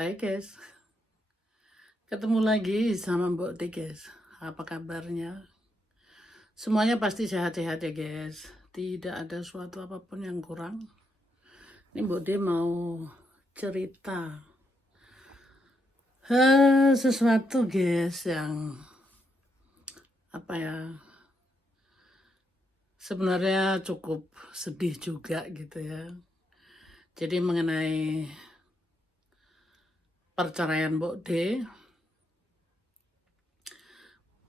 Hai guys, ketemu lagi sama Mbok D guys. Apa kabarnya? Semuanya pasti sehat-sehat ya guys. Tidak ada suatu apapun yang kurang. Ini Mbok D mau cerita sesuatu guys yang apa ya, sebenarnya cukup sedih juga gitu ya. Jadi mengenai perceraian Mbok D.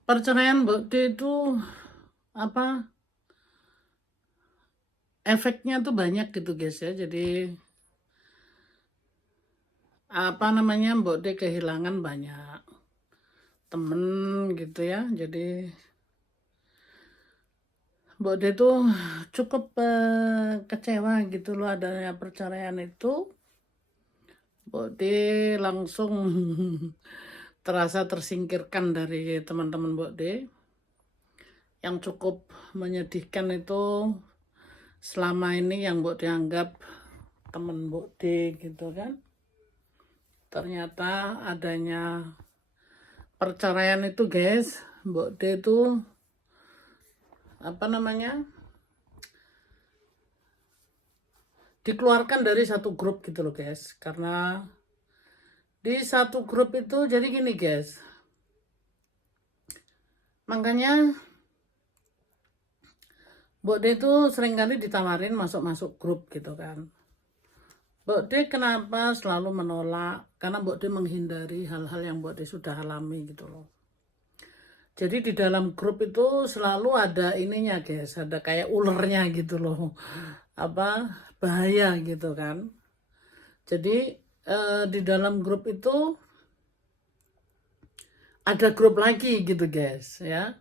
Perceraian Mbok D itu apa, efeknya tuh banyak gitu guys ya. Jadi apa namanya, Mbok D kehilangan banyak temen gitu ya. Jadi Mbok D tuh cukup kecewa gitu loh adanya perceraian itu. Mbok D langsung terasa tersingkirkan dari teman-teman Mbok D. Yang cukup menyedihkan itu selama ini yang Mbok D anggap temen Mbok D gitu kan. Ternyata adanya perceraian itu guys, Mbok D itu apa namanya, dikeluarkan dari satu grup gitu loh guys. Karena di satu grup itu jadi gini guys, makanya Mbok D itu seringkali ditawarin masuk-masuk grup gitu kan. Mbok D kenapa selalu menolak? Karena Mbok D menghindari hal-hal yang Mbok D sudah alami gitu loh. Jadi di dalam grup itu selalu ada ininya guys, ada kayak ulernya gitu loh. Apa, bahaya gitu kan. Jadi di dalam grup itu ada grup lagi gitu guys ya.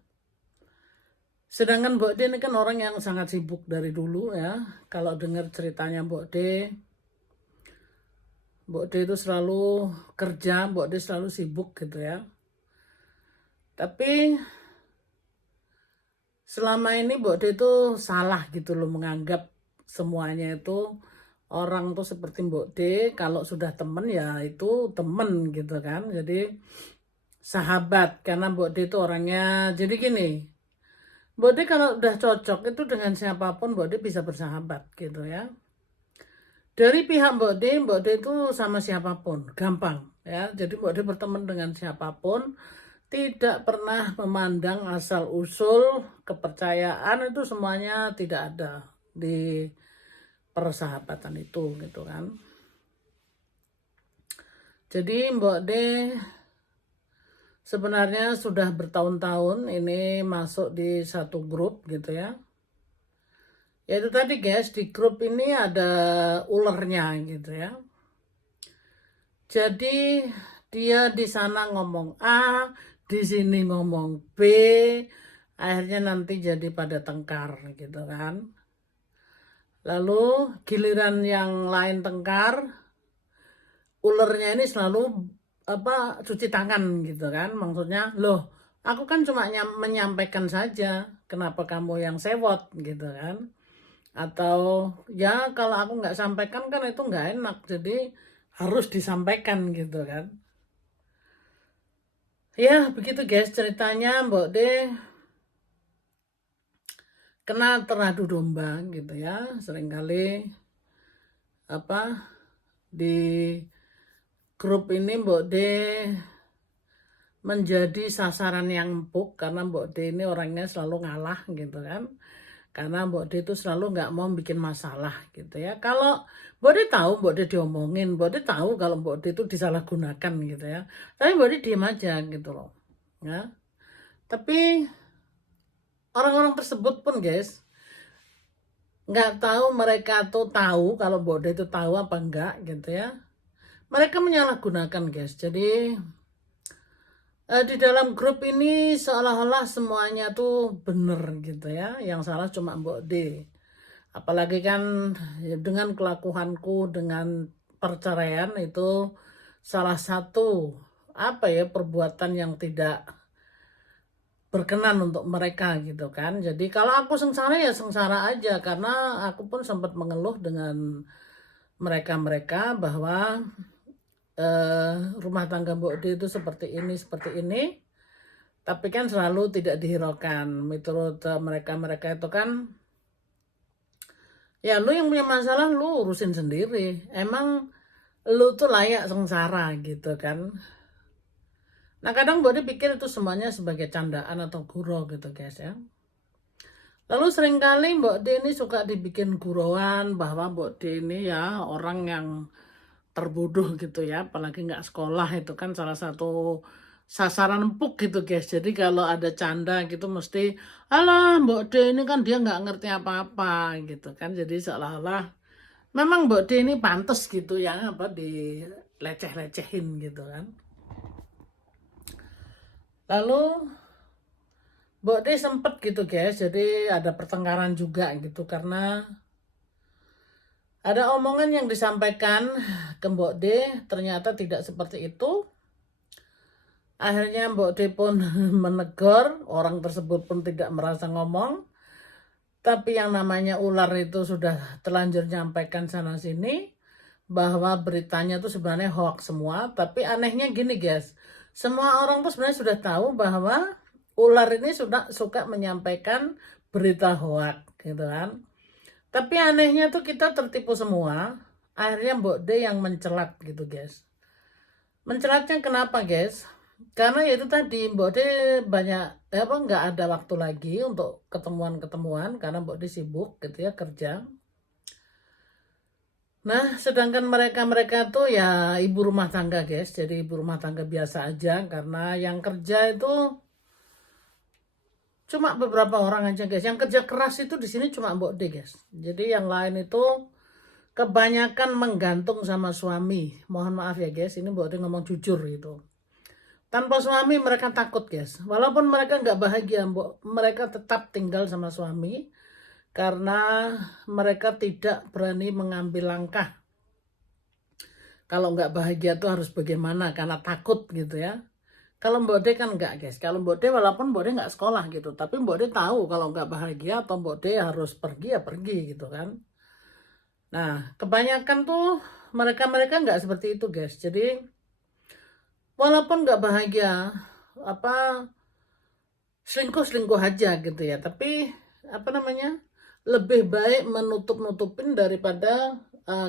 Sedangkan Mbok D ini kan orang yang sangat sibuk dari dulu ya. Kalau dengar ceritanya Mbok D itu selalu kerja, Mbok D selalu sibuk gitu ya. Tapi selama ini Mbok D itu salah gitu loh, menganggap semuanya itu orang tuh seperti Mbok D, kalau sudah temen ya itu temen gitu kan. Jadi sahabat, karena Mbok D itu orangnya jadi gini. Mbok D kalau udah cocok itu dengan siapapun Mbok D bisa bersahabat gitu ya. Dari pihak Mbok D itu sama siapapun, gampang ya. Jadi Mbok D berteman dengan siapapun, tidak pernah memandang asal usul kepercayaan, itu semuanya tidak ada di persahabatan itu gitu kan. Jadi Mbok D sebenarnya sudah bertahun-tahun ini masuk di satu grup gitu ya. Ya itu tadi guys, di grup ini ada ulernya gitu ya. Jadi dia di sana ngomong A, di sini ngomong B, akhirnya nanti jadi pada tengkar gitu kan. Lalu giliran yang lain tengkar, ulernya ini selalu apa, cuci tangan gitu kan. Maksudnya, loh, aku kan cuma menyampaikan saja, kenapa kamu yang sewot gitu kan. Atau ya kalau aku nggak sampaikan kan itu nggak enak, jadi harus disampaikan gitu kan. Ya begitu guys ceritanya, Mbok D kena teradu domba gitu ya. Seringkali apa, di grup ini Mbok D menjadi sasaran yang empuk, karena Mbok D ini orangnya selalu ngalah gitu kan. Karena Mbok D itu selalu nggak mau bikin masalah gitu ya. Kalau Mbok D tahu Mbok D diomongin, Mbok D tahu kalau Mbok D itu disalahgunakan gitu ya. Tapi Mbok D diem aja gitu loh ya. Tapi orang-orang tersebut pun guys, nggak tahu mereka tuh tahu kalau Mbok D itu tahu apa enggak gitu ya. Mereka menyalahgunakan guys. Jadi di dalam grup ini seolah-olah semuanya tuh bener gitu ya. Yang salah cuma Mbok D. Apalagi kan ya, dengan kelakuanku dengan perceraian itu salah satu apa ya, perbuatan yang tidak berkenan untuk mereka gitu kan. Jadi kalau aku sengsara ya sengsara aja, karena aku pun sempat mengeluh dengan mereka-mereka bahwa rumah tangga Mbok D itu seperti ini, tapi kan selalu tidak dihiraukan. Menurut mereka itu kan, ya lu yang punya masalah lu urusin sendiri. Emang lu tuh layak sengsara gitu kan. Nah kadang Mbok D pikir itu semuanya sebagai candaan atau gurau gitu guys ya. Lalu seringkali Mbok D ini suka dibikin gurauan bahwa Mbok D ini ya orang yang terbodoh gitu ya, apalagi nggak sekolah itu kan salah satu sasaran empuk gitu guys. Jadi kalau ada canda gitu mesti, alah Mbok D ini kan dia nggak ngerti apa-apa gitu kan. Jadi seolah-olah memang Mbok D ini pantas gitu ya, apa dileceh-lecehin gitu kan. Lalu Mbok D sempet gitu guys, jadi ada pertengkaran juga gitu karena ada omongan yang disampaikan ke Mbok D ternyata tidak seperti itu. Akhirnya Mbok D pun menegur, orang tersebut pun tidak merasa ngomong. Tapi yang namanya ular itu sudah terlanjur nyampaikan sana sini bahwa beritanya itu sebenarnya hoax semua. Tapi anehnya gini guys, semua orang tuh sebenarnya sudah tahu bahwa ular ini sudah suka menyampaikan berita hoax gitu kan. Tapi anehnya tuh kita tertipu semua. Akhirnya Mbok D yang mencelat gitu guys. Mencelatnya kenapa guys? Karena ya itu tadi Mbok D banyak nggak ada waktu lagi untuk ketemuan karena Mbok D sibuk gitu ya kerja. Nah sedangkan mereka tuh ya ibu rumah tangga guys, jadi ibu rumah tangga biasa aja karena yang kerja itu cuma beberapa orang aja guys. Yang kerja keras itu di sini cuma Mbok D guys. Jadi yang lain itu kebanyakan menggantung sama suami. Mohon maaf ya guys, ini Mbok D ngomong jujur gitu. Tanpa suami mereka takut guys. Walaupun mereka nggak bahagia, mereka tetap tinggal sama suami. Karena mereka tidak berani mengambil langkah. Kalau nggak bahagia tuh harus bagaimana, karena takut gitu ya. Kalau Mbok D kan nggak guys. Kalau Mbok D walaupun Mbok D nggak sekolah gitu. Tapi Mbok D tahu kalau nggak bahagia atau Mbok D harus pergi ya pergi gitu kan. Nah kebanyakan tuh mereka nggak seperti itu guys. Jadi walaupun nggak bahagia, selingkuh aja gitu ya. Tapi lebih baik menutup-nutupin daripada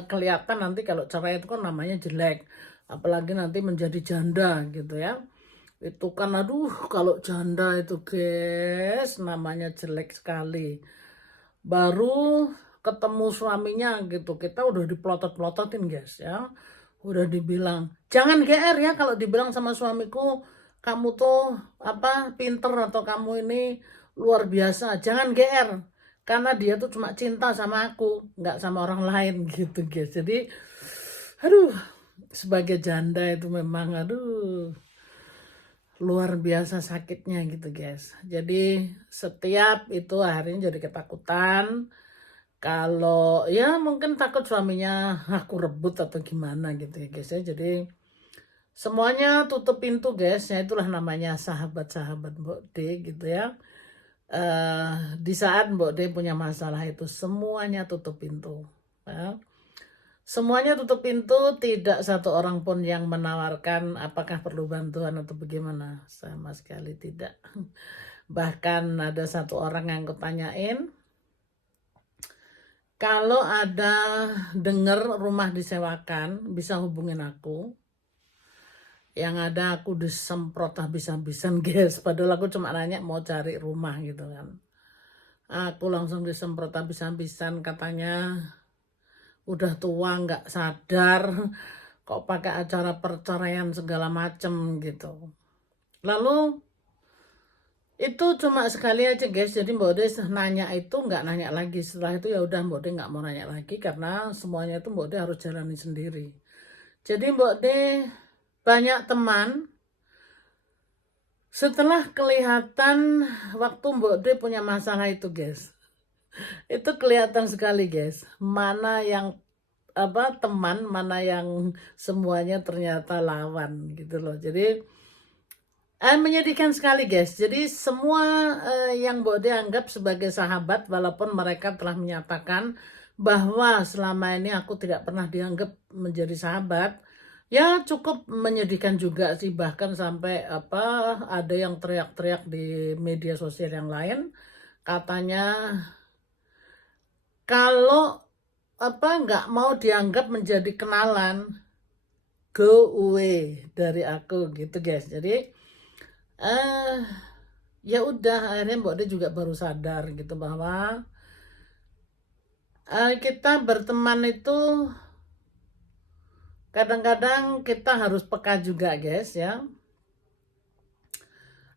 kelihatan nanti kalau cerai itu kan namanya jelek. Apalagi nanti menjadi janda gitu ya. Itu kan aduh kalau janda itu guys namanya jelek sekali. Baru ketemu suaminya gitu kita udah diplotot-plototin guys ya. Udah dibilang jangan GR ya kalau dibilang sama suamiku kamu tuh pinter atau kamu ini luar biasa, jangan GR karena dia tuh cuma cinta sama aku nggak sama orang lain gitu guys. Jadi aduh sebagai janda itu memang aduh luar biasa sakitnya gitu guys. Jadi setiap itu akhirnya jadi ketakutan kalau ya mungkin takut suaminya aku rebut atau gimana gitu ya guys ya. Jadi semuanya tutup pintu guys ya, itulah namanya sahabat-sahabat Mbok D gitu ya. Di saat Mbok D punya masalah itu semuanya tutup pintu ya. Semuanya tutup pintu, tidak satu orang pun yang menawarkan apakah perlu bantuan atau bagaimana. Sama sekali tidak. Bahkan ada satu orang yang kutanyain, kalau ada dengar rumah disewakan, bisa hubungin aku. Yang ada aku disemprot habis-habisan guys. Padahal aku cuma nanya mau cari rumah gitu kan. Aku langsung disemprot habis-habisan katanya udah tua nggak sadar kok pakai acara perceraian segala macem gitu. Lalu itu cuma sekali aja guys. Jadi Mbok D nanya itu nggak nanya lagi. Setelah itu ya udah Mbok D nggak mau nanya lagi karena semuanya itu Mbok D harus jalani sendiri. Jadi Mbok D banyak teman setelah kelihatan waktu Mbok D punya masalah itu guys. Itu kelihatan sekali guys. Mana yang teman, mana yang semuanya ternyata lawan gitu loh. Jadi menyedihkan sekali guys. Jadi semua yang Mbok D anggap sebagai sahabat walaupun mereka telah menyatakan bahwa selama ini aku tidak pernah dianggap menjadi sahabat, Ya cukup menyedihkan juga sih, bahkan sampai apa, ada yang teriak-teriak di media sosial yang lain, katanya kalau apa nggak mau dianggap menjadi kenalan, go away dari aku gitu guys. Jadi eh ya udah, akhirnya Mbak De juga baru sadar gitu bahwa kita berteman itu kadang-kadang kita harus peka juga guys ya.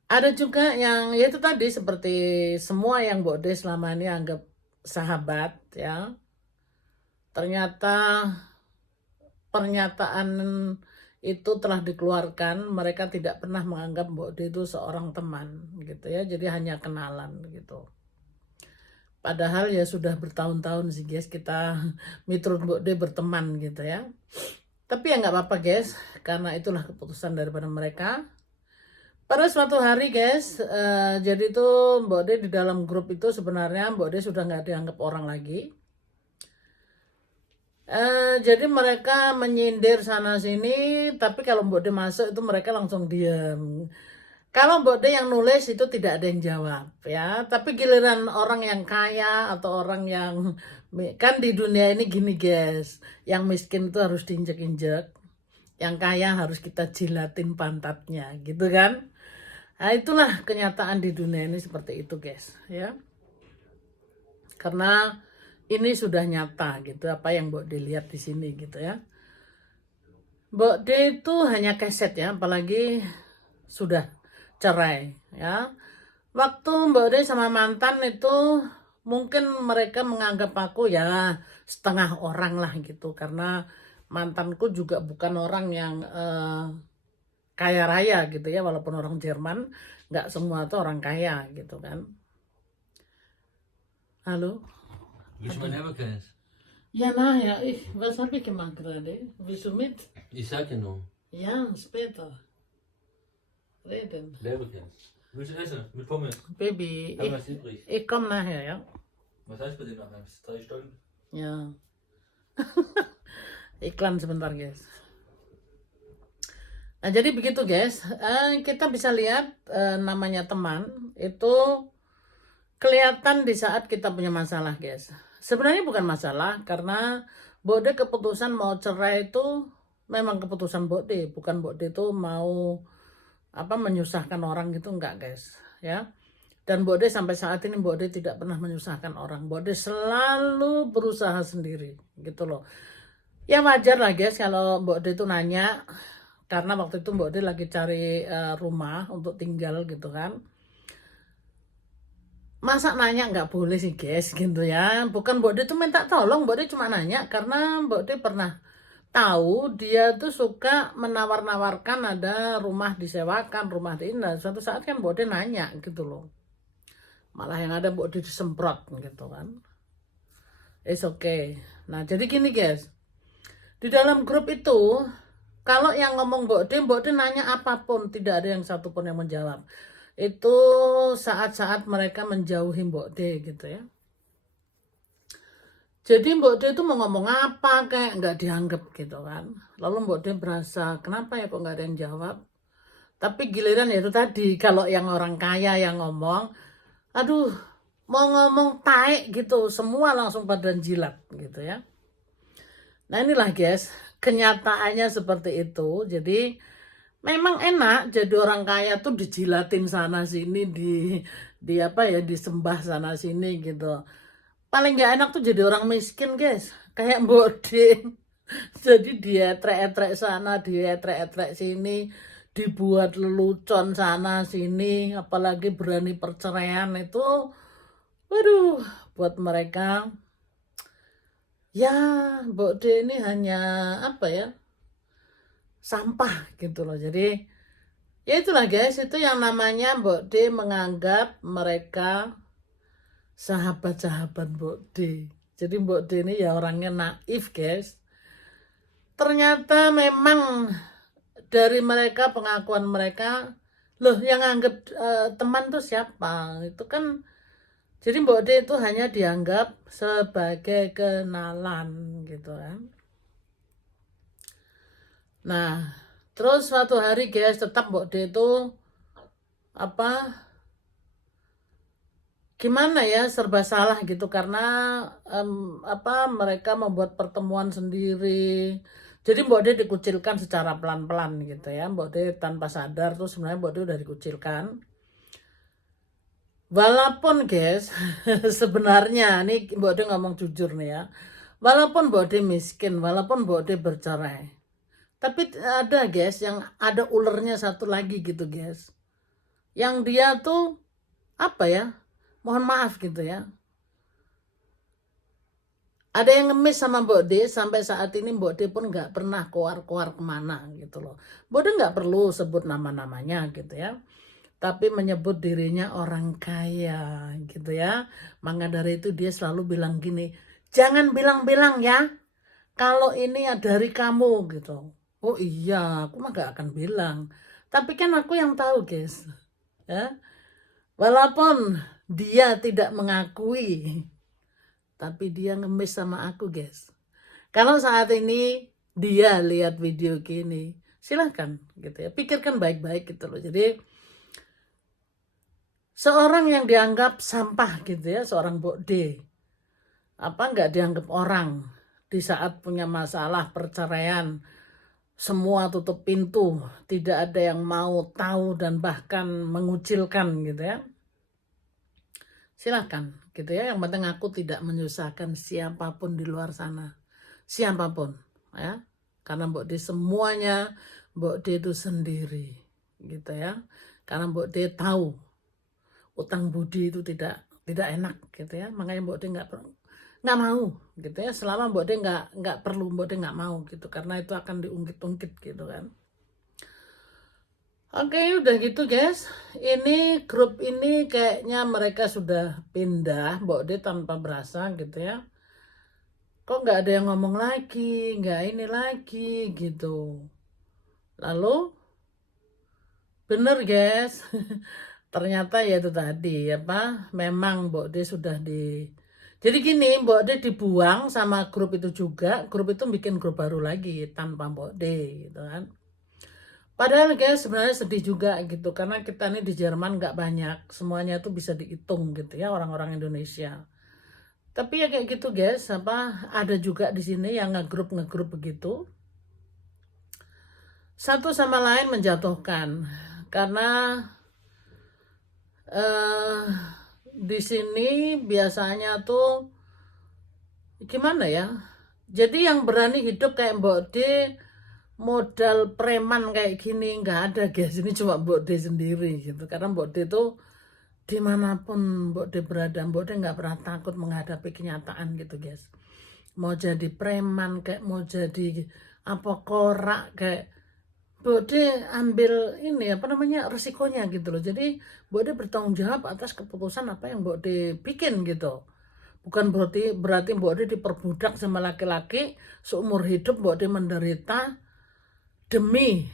Ada juga yang ya itu tadi, seperti semua yang Mbak De selama ini anggap sahabat ya, ternyata pernyataan itu telah dikeluarkan, mereka tidak pernah menganggap Mbak De itu seorang teman gitu ya, jadi hanya kenalan gitu. Padahal ya sudah bertahun-tahun sih guys kita mitrut Mbak De berteman gitu ya. Tapi ya nggak apa-apa guys, karena itulah keputusan daripada mereka. Pada suatu hari guys, jadi itu Mbak De di dalam grup itu sebenarnya Mbak De sudah nggak dianggap orang lagi. Jadi mereka menyindir sana sini, tapi kalau Mbak De masuk itu mereka langsung diam. Kalau Mbak De yang nulis itu tidak ada yang jawab ya. Tapi giliran orang yang kaya atau orang yang kan di dunia ini gini guys, yang miskin itu harus diinjek-injek, yang kaya harus kita jilatin pantatnya, gitu kan? Nah, itulah kenyataan di dunia ini seperti itu guys ya. Karena ini sudah nyata gitu apa yang Mbak De lihat di sini gitu ya. Mbak De itu hanya keset ya, apalagi sudah cerai ya. Waktu Mbak De sama mantan itu mungkin mereka menganggap aku ya setengah orang lah gitu, karena mantanku juga bukan orang yang kaya raya gitu ya, walaupun orang Jerman nggak semua tuh orang kaya gitu kan. Halo. Willst du mein Leberkäse? Ja, nachher. Was habe ich gemacht gerade? Willst du mit? Ich sag ja nur. Ja, später. Reden. Leberkäse. Willst du essen? Mit Pommes? Baby, Haben wir was übrig? ich komme nachher, ja? Was heißt bei dir nachher? Bis 3 Stunden? Ya. Iklan sebentar, guys. Nah, jadi begitu, guys. Kita bisa lihat namanya teman itu kelihatan di saat kita punya masalah, guys. Sebenarnya bukan masalah, karena Mbok De keputusan mau cerai itu memang keputusan Mbok De, bukan Mbok De itu mau apa menyusahkan orang gitu, enggak guys ya. Dan Mbok De sampai saat ini Mbok De tidak pernah menyusahkan orang. Mbok De selalu berusaha sendiri gitu loh. Ya wajar lah guys kalau Mbok De itu nanya, karena waktu itu Mbok De lagi cari rumah untuk tinggal gitu kan. Masa nanya nggak boleh sih guys gitu ya. Bukan Mbok De tuh minta tolong, Mbok De cuma nanya karena Mbok De pernah tahu dia tuh suka menawar-nawarkan ada rumah disewakan, rumah di ini. Suatu saat kan Mbok De nanya gitu loh. Malah yang ada Mbok De disemprot gitu kan. It's okay. Nah jadi gini guys, di dalam grup itu kalau yang ngomong Mbok De nanya apapun, tidak ada yang satupun yang menjawab. Itu saat-saat mereka menjauhi Mbok De gitu ya. Jadi Mbok De itu mau ngomong apa kayak nggak dianggap gitu kan. Lalu Mbok De berasa kenapa ya kok nggak ada yang jawab. Tapi giliran ya itu tadi, kalau yang orang kaya yang ngomong, aduh mau ngomong taek gitu, semua langsung pada jilat gitu ya. Nah inilah guys, kenyataannya seperti itu. Jadi memang enak jadi orang kaya tuh dijilatin sana sini, di apa ya, disembah sana sini gitu. Paling nggak enak tuh jadi orang miskin guys, kayak Mbok De. Jadi dia etrek-etrek sana, dia etrek-etrek sini, dibuat lelucon sana sini, apalagi berani perceraian itu, waduh, buat mereka ya Mbok De ini hanya apa ya, sampah gitu loh. Jadi ya itulah guys, itu yang namanya Mbok De menganggap mereka sahabat-sahabat Mbok De. Jadi Mbok De ini ya orangnya naif guys. Ternyata memang dari mereka, pengakuan mereka, loh yang anggap teman tuh siapa? Itu kan jadi Mbok De itu hanya dianggap sebagai kenalan gitu kan. Nah, terus suatu hari guys, tetap Mbok D itu apa gimana ya, serba salah gitu karena mereka membuat pertemuan sendiri. Jadi Mbok D dikucilkan secara pelan-pelan gitu ya. Mbok D tanpa sadar tuh sebenarnya Mbok D udah dikucilkan. Walaupun guys, sebenarnya nih Mbok D ngomong jujur nih ya. Walaupun Mbok D miskin, walaupun Mbok D bercerai. Tapi ada guys yang ada ulernya satu lagi gitu guys. Yang dia tuh apa ya? Mohon maaf gitu ya. Ada yang ngemis sama Mbok D sampai saat ini Mbok D pun nggak pernah keluar-keluar kemana gitu loh. Mbok D nggak perlu sebut nama-namanya gitu ya. Tapi menyebut dirinya orang kaya gitu ya. Maka dari itu dia selalu bilang gini, jangan bilang-bilang ya kalau ini dari kamu gitu. Oh iya, aku mah gak akan bilang. Tapi kan aku yang tahu guys. Ya, walaupun dia tidak mengakui, tapi dia ngemis sama aku guys. Kalau saat ini dia lihat video gini, silahkan gitu ya. Pikirkan baik-baik gitu loh. Jadi seorang yang dianggap sampah gitu ya, seorang Mbok D, nggak dianggap orang di saat punya masalah perceraian, semua tutup pintu, tidak ada yang mau tahu dan bahkan mengucilkan gitu ya. Silakan gitu ya. Yang penting aku tidak menyusahkan siapapun di luar sana, siapapun ya. Karena Mbok D semuanya Mbok D itu sendiri gitu ya. Karena Mbok D tahu utang budi itu tidak enak gitu ya. Makanya Mbok D nggak mau gitu ya. Selama Mbok D nggak perlu, Mbok D nggak mau gitu karena itu akan diungkit-ungkit gitu kan. Oke, udah gitu guys. Ini grup ini kayaknya mereka sudah pindah Mbok D tanpa berasa gitu ya. Kok nggak ada yang ngomong lagi, nggak ini lagi gitu. Lalu bener guys. Ternyata ya itu tadi apa memang Mbok D sudah jadi gini, Mbok D dibuang sama grup itu juga, grup itu bikin grup baru lagi tanpa Mbok D gitu kan. Padahal guys sebenarnya sedih juga gitu karena kita nih di Jerman nggak banyak, semuanya tuh bisa dihitung gitu ya orang-orang Indonesia. Tapi ya kayak gitu guys, ada juga di sini yang ngegrup begitu. Satu sama lain menjatuhkan karena di sini biasanya tuh gimana ya? Jadi yang berani hidup kayak Mbok D modal preman kayak gini nggak ada guys. Ini cuma Mbok D sendiri gitu. Karena Mbok D tuh dimanapun Mbok D berada, Mbok D nggak pernah takut menghadapi kenyataan gitu guys. Mau jadi preman kayak mau jadi apa korak kayak Mbok D ambil ini apa namanya resikonya gitu loh. Jadi Mbok D bertanggung jawab atas keputusan apa yang Mbok D bikin gitu. Bukan berarti Mbok D diperbudak sama laki-laki seumur hidup Mbok D menderita demi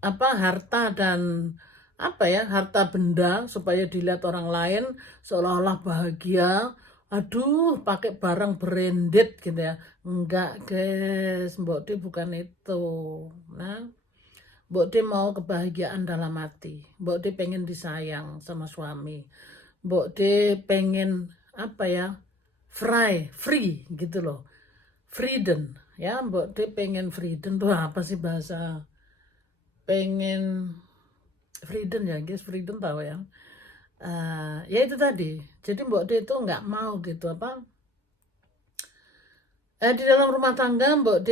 harta dan harta benda supaya dilihat orang lain seolah-olah bahagia. Aduh, pakai barang branded gitu ya. Enggak, guys. Mbok D bukan itu. Nah, Mbok D mau kebahagiaan dalam hati. Mbok D pengen disayang sama suami. Mbok D pengen free gitu loh. Freedom ya, Mbok D pengen freedom tuh apa sih bahasa? Pengen freedom ya, guys, freedom tahu ya. Ya itu tadi. Jadi Mbok D itu nggak mau gitu di dalam rumah tangga Mbok D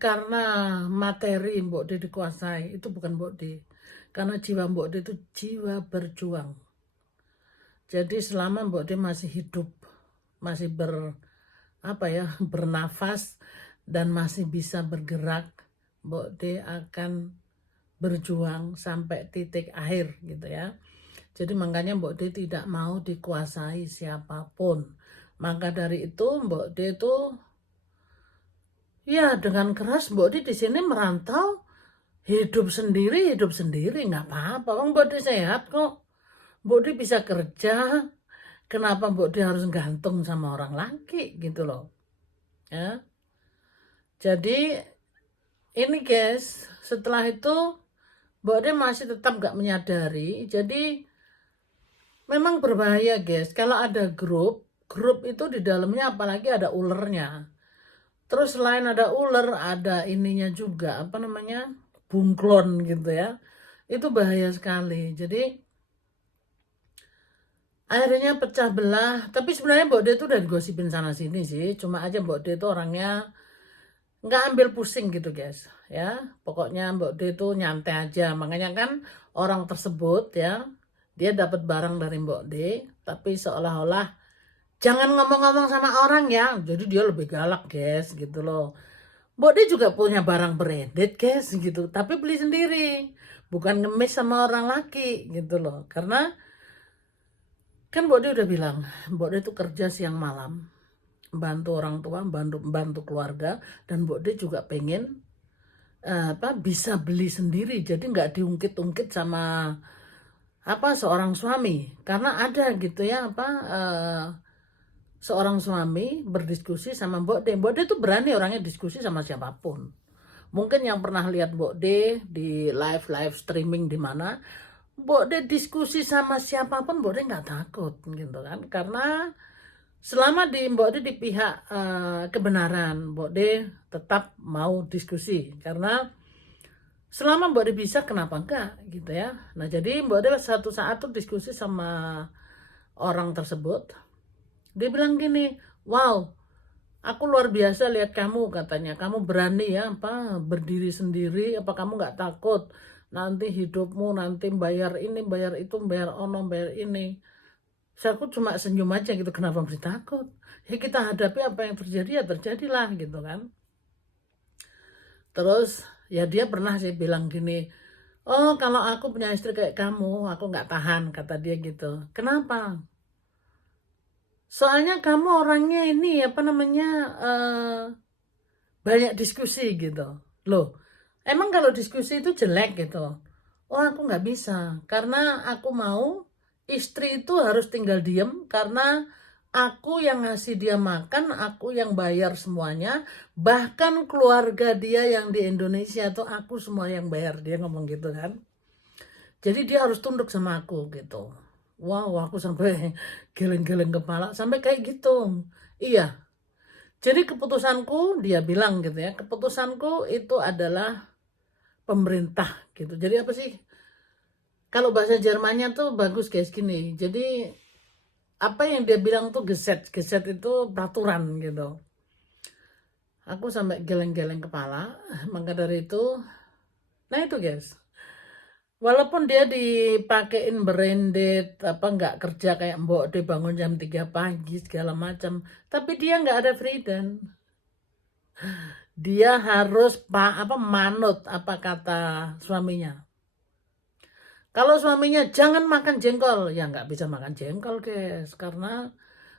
karena materi Mbok D dikuasai, itu bukan Mbok D. Karena jiwa Mbok D itu jiwa berjuang. Jadi selama Mbok D masih hidup, masih bernafas dan masih bisa bergerak, Mbok D akan berjuang sampai titik akhir gitu ya. Jadi makanya Mbok D tidak mau dikuasai siapapun. Maka dari itu Mbok D itu ya dengan keras Mbok D di sini merantau, hidup sendiri nggak apa-apa. Mbok D sehat kok. Mbok D bisa kerja. Kenapa Mbok D harus gantung sama orang laki gitu loh. Ya. Jadi ini guys, setelah itu Mbak De masih tetap gak menyadari. Jadi memang berbahaya guys. Kalau ada grup itu di dalamnya apalagi ada ulernya. Terus selain ada ular, ada ininya juga, apa namanya, bunglon gitu ya. Itu bahaya sekali. Jadi akhirnya pecah belah. Tapi sebenarnya Mbak De itu udah digosipin sana sini sih. Cuma aja Mbak De itu orangnya nggak ambil pusing gitu guys. Ya, pokoknya Mbak De itu nyantai aja. Makanya kan orang tersebut ya, dia dapat barang dari Mbak De, tapi seolah-olah jangan ngomong-ngomong sama orang ya. Jadi dia lebih galak guys gitu loh. Mbak De juga punya barang branded guys gitu, tapi beli sendiri, bukan ngemis sama orang laki gitu loh. Karena kan Mbak De udah bilang, Mbak De itu kerja siang malam, bantu orang tua, bantu keluarga, dan Mbak De juga pengen bisa beli sendiri, jadi nggak diungkit-ungkit sama seorang suami. Karena ada gitu ya seorang suami berdiskusi sama Mbak De. Mbak De tuh berani orangnya diskusi sama siapapun. Mungkin yang pernah lihat Mbak De di live streaming di mana, Mbak De diskusi sama siapapun Mbak De nggak takut gitu kan. Karena selama Mbak De di pihak kebenaran, Mbak De tetap mau diskusi. Karena selama Mbak De bisa, kenapa enggak gitu ya. Nah jadi Mbak De satu saat tuh diskusi sama orang tersebut. Dia bilang gini, wow, aku luar biasa lihat kamu, katanya. Kamu berani ya berdiri sendiri, apa kamu nggak takut nanti hidupmu nanti bayar ini, bayar itu, bayar ono, bayar ini. Aku cuma senyum aja gitu, kenapa mesti takut? Ya kita hadapi apa yang terjadi ya terjadilah gitu kan. Terus ya dia pernah sih bilang gini, oh kalau aku punya istri kayak kamu, aku nggak tahan, kata dia gitu. Kenapa? Soalnya kamu orangnya ini banyak diskusi gitu. Loh, emang kalau diskusi itu jelek gitu? Oh aku nggak bisa, karena aku mau istri itu harus tinggal diem, karena aku yang ngasih dia makan, aku yang bayar semuanya, bahkan keluarga dia yang di Indonesia tuh aku semua yang bayar, dia ngomong gitu kan. Jadi dia harus tunduk sama aku gitu. Wow, aku sampai geleng-geleng kepala, sampai kayak gitu. Iya, jadi keputusanku, dia bilang gitu ya, keputusanku itu adalah pemerintah gitu. Jadi apa sih? Kalau bahasa Jermannya tuh bagus guys gini. Jadi apa yang dia bilang tuh Gesetz. Gesetz itu peraturan gitu. Aku sampai geleng-geleng kepala. Maka dari itu, nah itu guys. Walaupun dia dipakein branded, nggak kerja kayak Mbok De bangun jam 3 pagi segala macam, tapi dia nggak ada freedom. Dia harus manut apa kata suaminya. Kalau suaminya jangan makan jengkol, ya nggak bisa makan jengkol guys, karena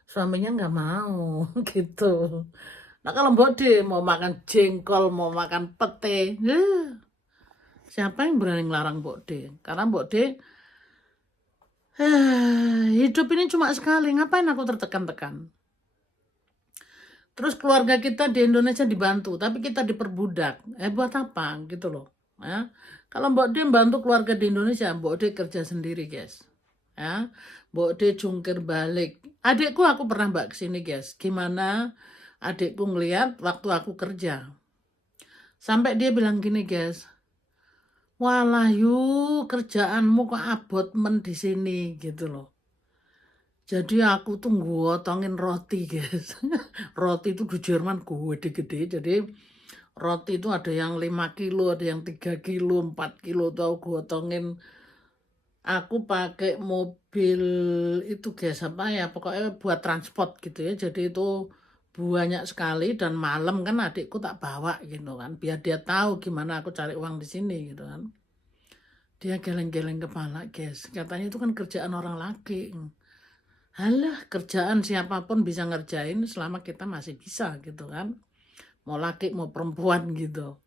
suaminya nggak mau gitu. Nah kalau Mbok De mau makan jengkol, mau makan pete, siapa yang berani ngelarang Mbok De? Karena Mbok De hidup ini cuma sekali, ngapain aku tertekan-tekan? Terus keluarga kita di Indonesia dibantu, tapi kita diperbudak. Buat apa gitu loh. Ya. Kalau Mbok De bantu keluarga di Indonesia, Mbok De kerja sendiri guys. Ya. Mbok De jungkir balik. Adikku aku pernah kesini guys. Gimana adikku ngeliat waktu aku kerja. Sampai dia bilang gini guys. Walah yuk kerjaanmu kok abot men di sini gitu loh. Jadi aku tuh ngotongin roti guys. Roti itu di Jerman gede-gede. Jadi roti itu ada yang 5 kilo, ada yang 3 kilo, 4 kilo tahu gotongin. Aku pakai mobil itu guys pokoknya buat transport gitu ya. Jadi itu banyak sekali dan malam kan adikku tak bawa gitu kan. Biar dia tahu gimana aku cari uang di sini gitu kan. Dia geleng-geleng kepala guys. Katanya itu kan kerjaan orang laki. Halah, kerjaan siapapun bisa ngerjain selama kita masih bisa gitu kan. Mau laki mau perempuan gitu.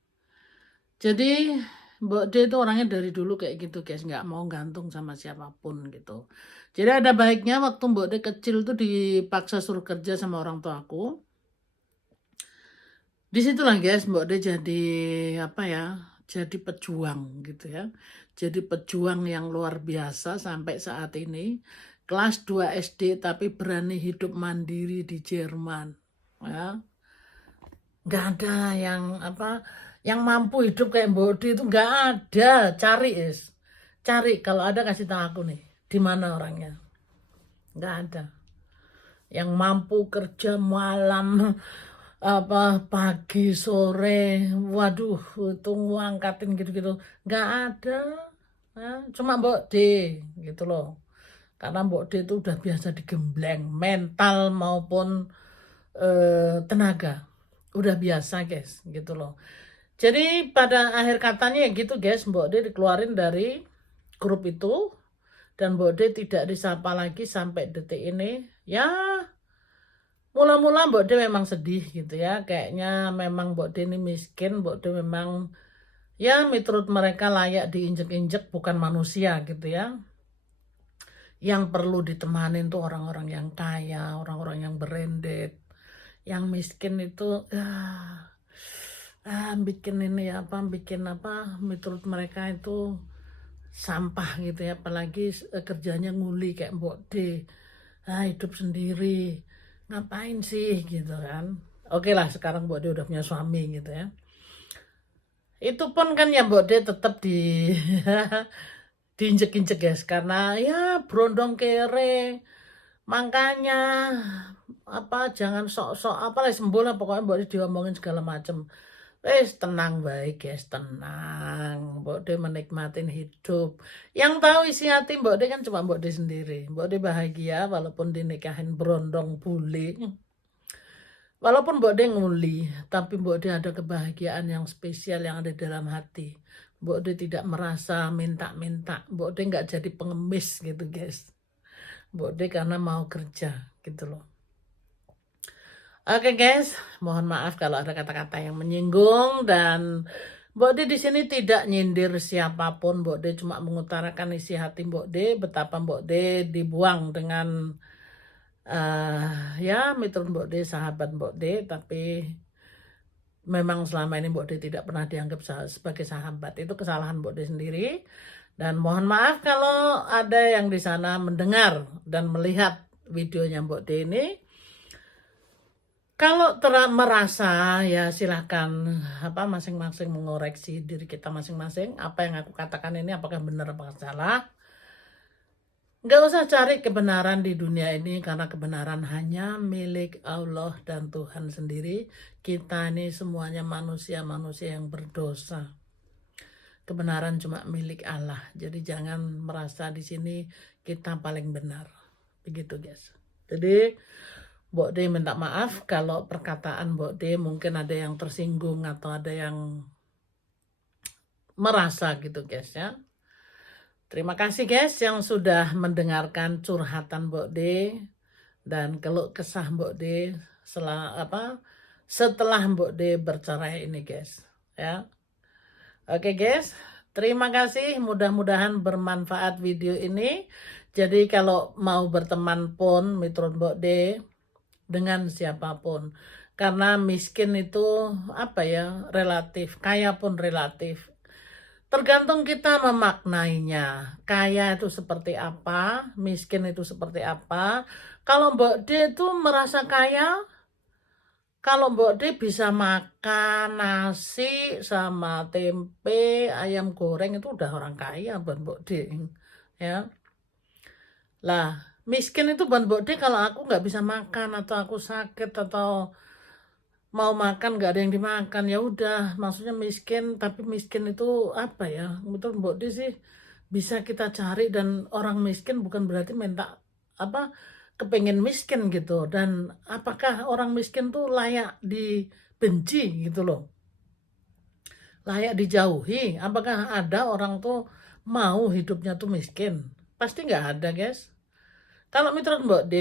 Jadi Mbak De itu orangnya dari dulu kayak gitu guys. Nggak mau gantung sama siapapun gitu. Jadi ada baiknya waktu Mbak De kecil tuh dipaksa suruh kerja sama orang tua aku. Disitulah guys Mbak De jadi jadi pejuang gitu ya. Jadi pejuang yang luar biasa sampai saat ini. Kelas 2 SD tapi berani hidup mandiri di Jerman. Ya. Nggak ada yang mampu hidup kayak Mbok Di itu nggak ada. Cari cari kalau ada kasih tahu aku nih di mana orangnya. Nggak ada yang mampu kerja malam pagi sore, waduh itu ngangkatin gitu-gitu nggak ada. Ya, cuma Mbok D gitu loh, karena Mbok D itu udah biasa digembleng mental maupun tenaga, udah biasa guys gitu loh. Jadi pada akhir katanya ya gitu guys, Mbok D dikeluarin dari grup itu dan Mbok D tidak disapa lagi sampai detik ini. Ya mula-mula Mbok D memang sedih gitu ya, kayaknya memang Mbok D ini miskin, Mbok D memang ya menurut mereka layak diinjek-injek, bukan manusia gitu ya. Yang perlu ditemanin tuh orang-orang yang kaya, orang-orang yang branded. Yang miskin itu bikin apa menurut mereka itu sampah gitu ya, apalagi kerjanya nguli kayak Mbok D. Hidup sendiri ngapain sih gitu kan. Oke lah sekarang Mbok D udah punya suami gitu ya, itu pun kan ya Mbok D tetap diinjek-injek guys, karena ya berondong kere. Makanya jangan sok-sok apalah sembul lah pokoknya Mbok D diomongin segala macem. Tenang baik guys, tenang. Mbok D menikmatin hidup. Yang tahu isi hati Mbok D kan cuma Mbok D sendiri. Mbok D bahagia walaupun dinikahin berondong bule. Walaupun Mbok D nguli, tapi Mbok D ada kebahagiaan yang spesial yang ada dalam hati. Mbok D tidak merasa minta-minta. Mbok D nggak jadi pengemis gitu guys. Mbok D karena mau kerja gitu loh. Oke guys, mohon maaf kalau ada kata-kata yang menyinggung, dan Mbok D di sini tidak nyindir siapapun. Mbok D cuma mengutarakan isi hati Mbok D, betapa Mbok D dibuang dengan ya menurut Mbok D sahabat Mbok D, tapi memang selama ini Mbok D tidak pernah dianggap sebagai sahabat. Itu kesalahan Mbok D sendiri, dan mohon maaf kalau ada yang di sana mendengar dan melihat videonya Mbok D ini. Kalau merasa ya silahkan masing-masing mengoreksi diri kita masing-masing. Apa yang aku katakan ini apakah benar apakah salah? Nggak usah cari kebenaran di dunia ini, karena kebenaran hanya milik Allah dan Tuhan sendiri. Kita ini semuanya manusia-manusia yang berdosa. Kebenaran cuma milik Allah. Jadi jangan merasa di sini kita paling benar. Begitu guys. Jadi Mbok D minta maaf kalau perkataan Mbok D mungkin ada yang tersinggung atau ada yang merasa gitu guys ya. Terima kasih guys yang sudah mendengarkan curhatan Mbok D dan keluh kesah Mbok D setelah Mbok D bercerai ini guys ya. Oke guys, terima kasih, mudah-mudahan bermanfaat video ini. Jadi kalau mau berteman pun menurut Mbok D dengan siapapun, karena miskin itu relatif, kaya pun relatif, tergantung kita memaknainya. Kaya itu seperti apa, miskin itu seperti apa. Kalau Mbok D itu merasa kaya, kalau Mbok D bisa makan nasi sama tempe ayam goreng, itu udah orang kaya buat Mbok D ya. Lah miskin itu buat Mbok D kalau aku nggak bisa makan atau aku sakit atau mau makan nggak ada yang dimakan, ya udah maksudnya miskin. Tapi miskin itu betul Mbok D sih bisa kita cari, dan orang miskin bukan berarti minta kepengen miskin gitu. Dan apakah orang miskin tuh layak dibenci gitu loh, layak dijauhi? Apakah ada orang tuh mau hidupnya tuh miskin? Pasti nggak ada guys. Kalau menurut Mbok D,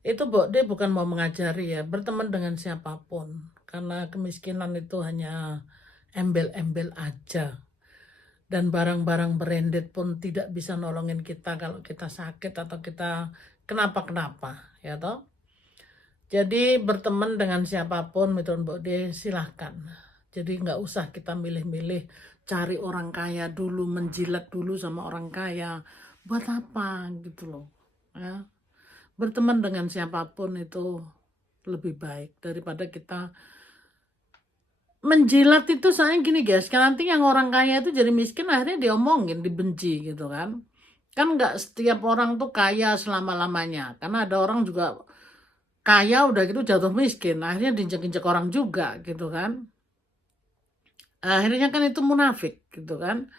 itu Mbok D bukan mau mengajari ya, berteman dengan siapapun. Karena kemiskinan itu hanya embel-embel aja. Dan barang-barang branded pun tidak bisa nolongin kita kalau kita sakit atau kita kenapa-kenapa, ya toh. Jadi berteman dengan siapapun menurut Mbok D silahkan. Jadi nggak usah kita milih-milih cari orang kaya dulu, menjilat dulu sama orang kaya. Buat apa gitu loh. Ya. Berteman dengan siapapun itu lebih baik daripada kita menjilat itu. Saya gini guys, kan nanti yang orang kaya itu jadi miskin akhirnya diomongin, dibenci gitu kan. Kan nggak setiap orang tuh kaya selama-lamanya. Karena ada orang juga kaya udah gitu jatuh miskin, akhirnya diinjek-injek orang juga gitu kan. Akhirnya kan itu munafik gitu kan.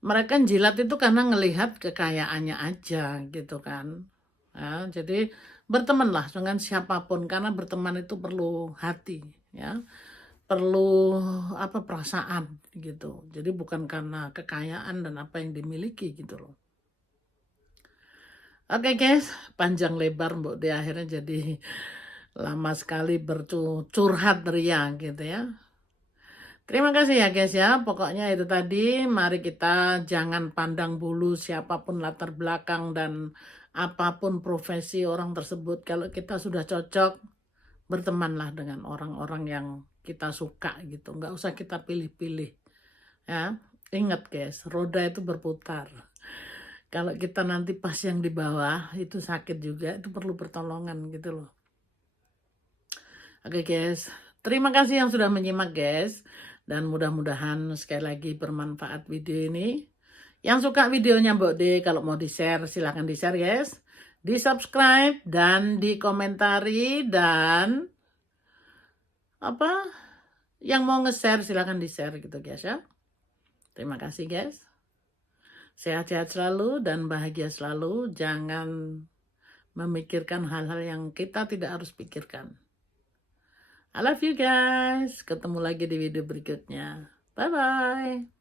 Mereka jilat itu karena ngelihat kekayaannya aja gitu kan. Ya, jadi bertemanlah dengan siapapun karena berteman itu perlu hati ya. Perlu apa perasaan gitu. Jadi bukan karena kekayaan dan apa yang dimiliki gitu loh. Oke guys, panjang lebar Mbok De akhirnya jadi lama sekali bercurhat ria gitu ya. Terima kasih ya guys ya. Pokoknya itu tadi, mari kita jangan pandang bulu siapapun latar belakang dan apapun profesi orang tersebut. Kalau kita sudah cocok, bertemanlah dengan orang-orang yang kita suka gitu. Nggak usah kita pilih-pilih. Ya, ingat guys, roda itu berputar. Kalau kita nanti pas yang di bawah itu sakit juga, itu perlu pertolongan gitu loh. Oke guys, terima kasih yang sudah menyimak guys. Dan mudah-mudahan sekali lagi bermanfaat video ini. Yang suka videonya Mbok De, kalau mau di-share silahkan di-share guys. Di-subscribe dan dikomentari dan apa yang mau nge-share silahkan di-share gitu guys ya. Terima kasih guys. Sehat-sehat selalu dan bahagia selalu. Jangan memikirkan hal-hal yang kita tidak harus pikirkan. I love you guys. Ketemu lagi di video berikutnya. Bye-bye.